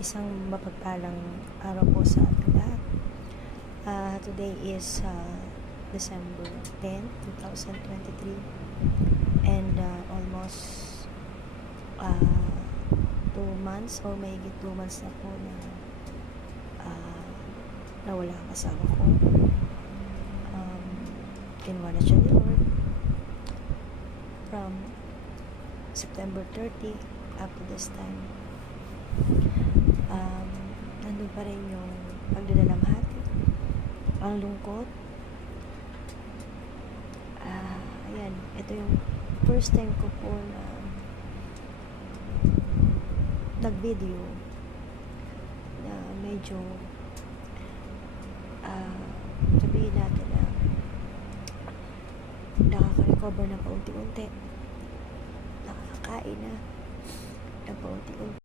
Isang mapagpalang araw po sa ating lahat. Today is December 10, 2023, and almost 2 months or mahigit 2 months na po na nawala ang asawa ko. Kinuha na siya ni Lord from September 30 up to this time. Nandun pa rin yung pagdadalamhati, ang lungkot. Ayan, ito yung first time ko po na nag-video na medyo sabihin natin na nakaka-recover na paunti-unti, nakakakain na paunti-unti.